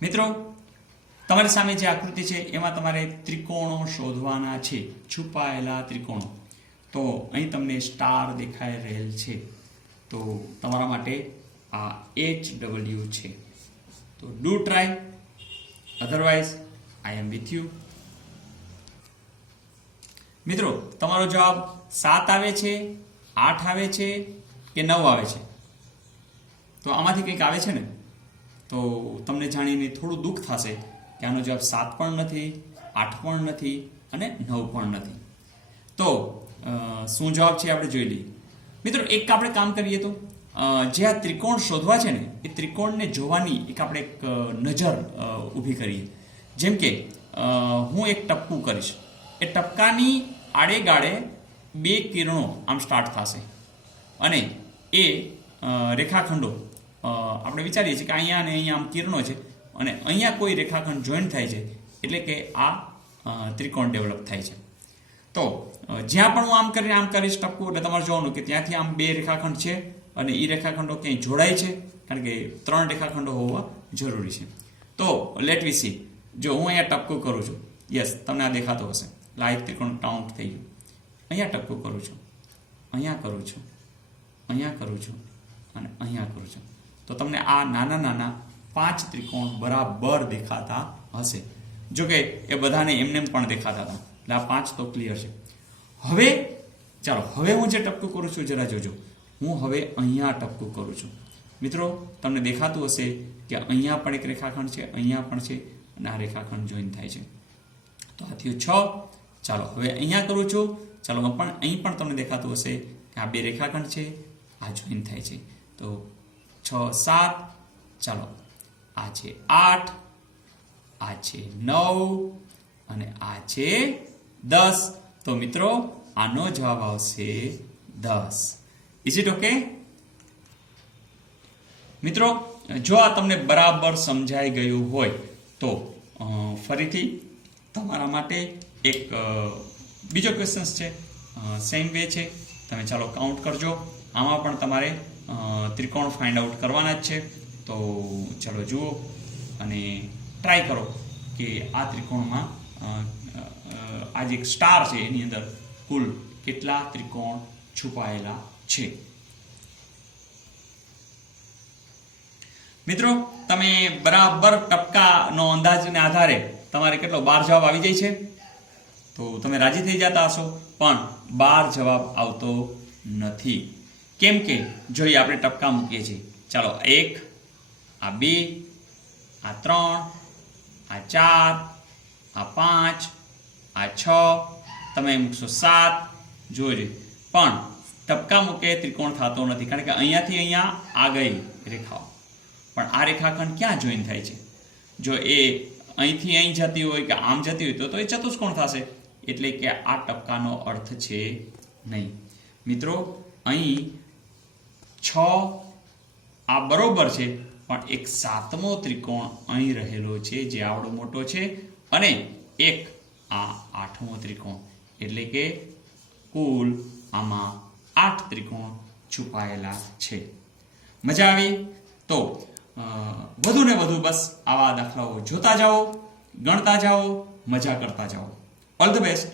મિત્રો તમારી સામે જે આકૃતિ છે એમાં તમારે ત્રિકોણો શોધવાના છે, છુપાયેલા ત્રિકોણો. તો અહીં તમને સ્ટાર દેખાઈ રહેલ છે, તો તમારા માટે આ HW છે. તો do try, otherwise I am with you. મિત્રો તમારો જવાબ 7 આવે છે, 8 આવે છે કે 9 આવે છે? તો આમાંથી કંઈક આવે છે ને, તો તમને જાણીને થોડું દુઃખ થશે કે આનો જવાબ 7 પણ નથી, 8 પણ નથી અને 9 પણ નથી. તો શું જવાબ છે આપણે જોઈ લઈએ. મિત્રો એક આપણે કામ કરીએ તો જે આ ત્રિકોણ શોધવા છે ને એ ત્રિકોણને જોવાની આપણે એક નજર ઊભી કરીએ. જેમ કે હું એક ટપકું કરીશ, એ ટપકાની આડે ગાળે 2 કિરણો આમ સ્ટાર્ટ થશે અને એ રેખાખંડો આપણે વિચારીએ છીએ કે અહીંયા અને અહીંયા આમ કિરણો છે અને અહીંયા કોઈ રેખાખંડ જોઈન્ટ થાય છે એટલે કે આ ત્રિકોણ ડેવલપ થાય છે. તો જ્યાં પણ હું આમ કરીશ ટપકું એટલે તમારે જોવાનું કે ત્યાંથી આમ 2 રેખાખંડ છે અને એ રેખાખંડો ક્યાંય જોડાય છે, કારણ કે 3 રેખાખંડો હોવા જરૂરી છે. તો લેટ વી સી. જો હું અહીંયા ટપકું કરું છું, યસ તમને આ દેખાતો હશે, લાઈક ત્રિકોણ કાઉન્ટ થઈ ગયું. અહીંયા ટપકું કરું છું, અહીંયા કરું છું, અહીંયા કરું છું અને અહીંયા કરું છું, તો તમને આ નાના નાના 5 ત્રિકોણ બરાબર દેખાતા હશે. જો કે એ બધાને એમને પણ દેખાતા હતા, એટલે આ 5 તો ક્લિયર છે. હવે ચાલો, હવે હું જે ટપકું કરું છું જરા જોજો. હું હવે અહીંયા ટપકું કરું છું. મિત્રો તમને દેખાતું હશે કે અહીંયા પણ એક રેખાખંડ છે, અહીંયા પણ છે અને આ રેખાખંડ જોઈન થાય છે. તો આ થયું 6. ચાલો હવે અહીંયા કરું છું, ચાલો પણ અહીં પણ તમને દેખાતું હશે કે આ 2 રેખાખંડ છે, આ જોઈન થાય છે. તો 6, 7, ચાલો આ છે 8, આ છે 9 અને આ છે 10. તો મિત્રો આનો જવાબ આવશે 10. Is it okay? મિત્રો જો આ તમને બરાબર સમજાઈ ગયું હોય તો ફરીથી તમારા માટે એક બીજો ક્વેશ્ચન છે, સેમ વે છે. તમે ચાલો કાઉન્ટ કરજો. આમાં પણ તમારે ત્રિકોણ ફાઇન્ડ આઉટ કરવાના જ છે. તો ચાલો જુઓ અને ટ્રાય કરો કે આ ત્રિકોણમાં આ જે એક સ્ટાર છે એની અંદર કુલ કેટલા ત્રિકોણ છુપાયેલા છે. મિત્રો તમે બરાબર ટપકાનો અંદાજને આધારે તમારે કેટલો 12 જવાબ આવી જાય છે, તો તમે રાજી થઈ જતા હશો, પણ 12 જવાબ આવતો નથી. કેમ કે જોઈએ આપણે ટપકા મૂકીએ છીએ. ચાલો 1, આ 2, આ 3, આ 4, આ 5, આ 6, તમે મૂકશો 7, જોજો. પણ ટપકા મૂકે ત્રિકોણ થતો નથી, કારણ કે અહીંયાથી અહીંયા આ ગઈ રેખાઓ, પણ આ રેખાખંડ ક્યાં જોઈન થાય છે? જો એ અહીંથી અહીં જતી હોય કે આમ જતી હોય તો એ ચતુષ્કોણ થશે, એટલે કે આ ટપકાનો અર્થ છે નહીં. મિત્રો અહીં 6 આ બરોબર છે, પણ એક 7મો ત્રિકોણ અહીં રહેલો છે જે આવડો મોટો છે, અને એક આ 8મો ત્રિકોણ, એટલે કે કુલ આમાં 8 ત્રિકોણ છુપાયેલા છે. મજા આવી? તો વધુ ને વધુ બસ આવા દાખલાઓ જોતા જાઓ, ગણતા જાઓ, મજા કરતા જાઓ. All the best.